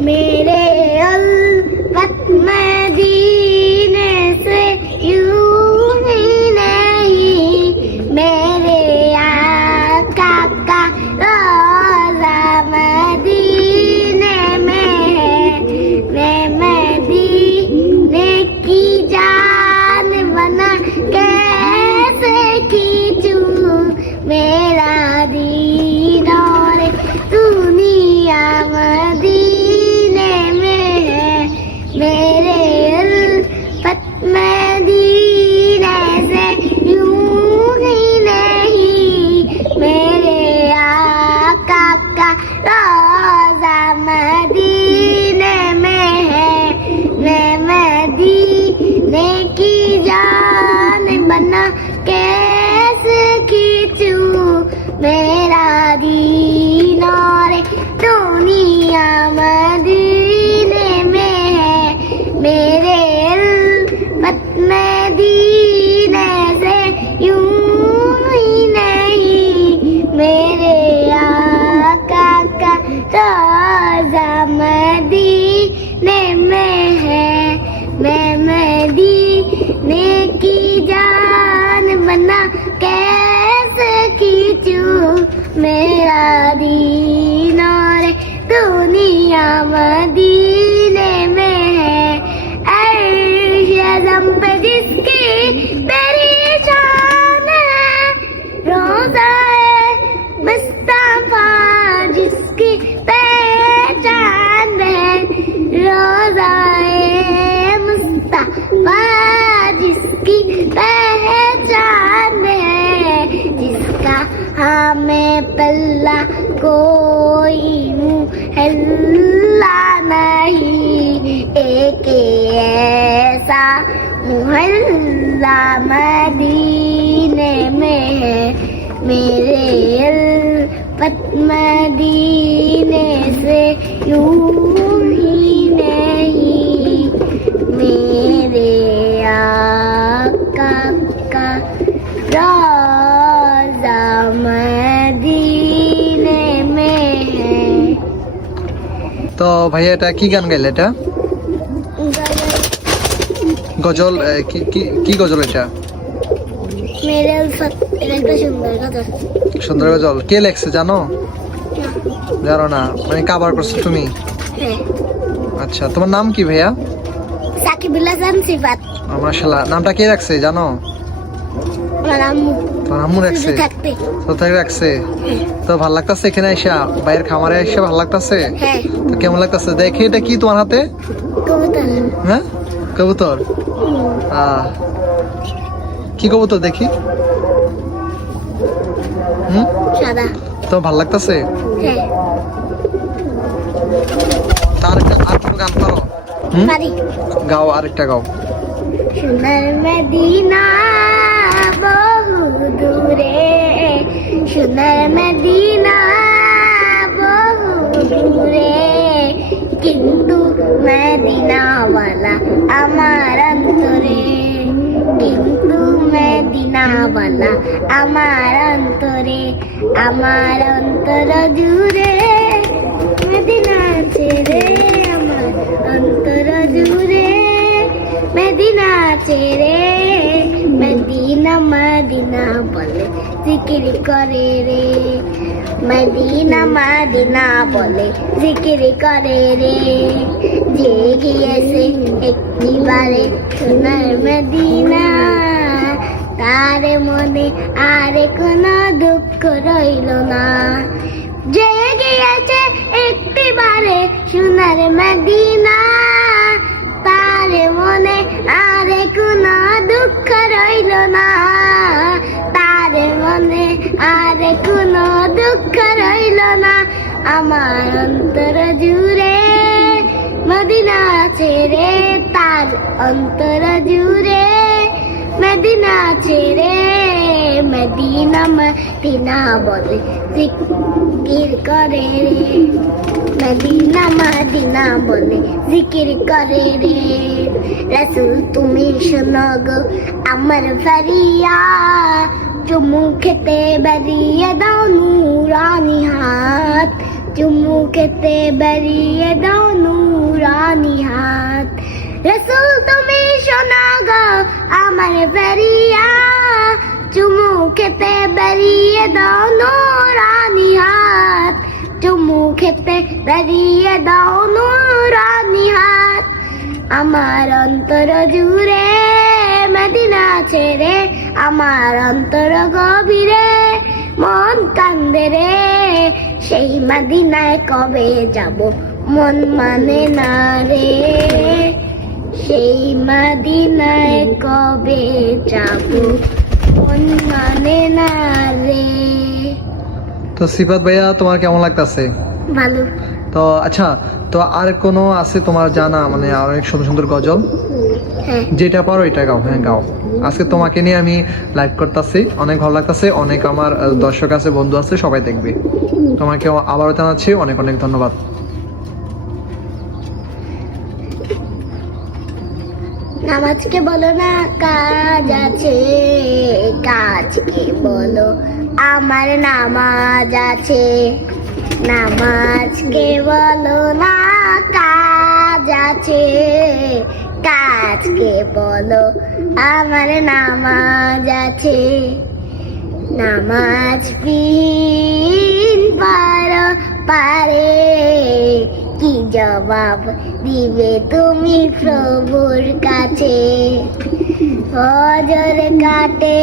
मेरे उल्फत मदीने मेरे उल्फत मदीने से यूँ ही नहीं। मेरे आका का रोजा मदीने में है। मैं मदीने की जान बना कैसे खींचूं? मेरा दीन पल्ला कोई मुहल्ला नहीं। एक ऐसा मुहल्ला मदीने में है। मेरे अल्फत मदीने से यूँ ভাইয়া এটা কি গান গাইলে এটা? গজল কি গজল এটা? সুন্দর গজল। কে লেখছে জানো? জানো না। মানে কাবার করছ তুমি? আচ্ছা তোমার নাম কি ভাইয়া? সাকিবুল হাসান সিফাত। মাশাল্লাহ নামটা কে রাখছে জানো? আম্মু। রাখছে কোথায় রাখছে তো ভালো লাগতাছে এখানে আইসা? বাইরের খামারে ভালো লাগতাছে? হ্যাঁ। তো কেমন লাগতাছে? দেখি এটা কি তোমার হাতে? কবুতর। হ্যাঁ? কবুতর? আহ, কি কবুতর দেখি? হুম? তো ভালো লাগতাছে? হ্যাঁ। তার আর কোনো গান পারো? গাও আরেকটা গাও। সোনার মদিনা সোনার মদিনা বহু দূরে। কিন্তু মদিনাওয়ালা আমার অন্তরে। কিন্তু মদিনাওয়ালা আমার অন্তরে। আমার অন্তর জুড়ে মদিনা ছেড়ে আমার অন্তর জুড়ে। মদিনা ছেড়ে মদিনা মদিনা বলে জিকির করে রে। মদিনা মদিনা বলে জিকির করে রে। যে গিয়েছে একটিবারে সোনার মদিনা, তার মনে আর কোনো দুঃখ রইল না। যে গিয়েছে একটি একটিবারে সোনার মদিনা, তার মনে আর কোনো দুঃখ রইল না। আর কোনো দুঃখ রইল না। আমার অন্তর জুড়ে মদিনা ছেড়ে তার অন্তর জুড়ে মদিনা ছেড়ে মদিনা মদিনা বলে জিকির করে রে। মদিনা মদিনা বলে জিকির করে রে। রসুল তুমি শোনো গো, আমার ফরিয়া। চুমু খেতে বেরিয়ে দাও নুরানি হাত চুমু খেতে বেরিয়ে দাও নুরানি হাত রসুল তুমি শোনা গো আমার বেরিয়া চুমু খেতে বেরিয়ে দাও নুরানি হাত চুমু খেতে বেরিয়ে দাও নুরানি হাত আমার অন্তর জুড়ে মদিনা ছেড়ে আমার অন্তর গভীরে মন কান্দে রে। সেই মদিনায় কবে যাব মন মানে না রে? সেই মদিনায় কবে যাব মন মানে না রে? তো সিফাত ভাইয়া তোমার কেমন লাগতাছে? ভালো। তো আচ্ছা তো আর কোনো আছে তোমার জানা? মানে অনেক সুন্দর সুন্দর গজল? যেটা পারো এটা গাও হ্যাঁ গাও। আজকে তোমাকে নিয়ে আমি লাইভ করতেছি অনেক ভালো লাগতেছে অনেক আমার দর্শক আছে বন্ধু আছে সবাই দেখবে। তোমাকে আবারও জানাচ্ছি অনেক অনেক ধন্যবাদ। নামাজকে বলো না কাজ আছে কাজকে বলো আমার নামাজ আছে। নামাজকে বলো না কাজ আছে। কাজকে বলো, আমার নামাজ আছে। নামাজ পিন পারো পারে। কি জবাব দিবে তুমি প্রভুর কাছে? হজর কাটে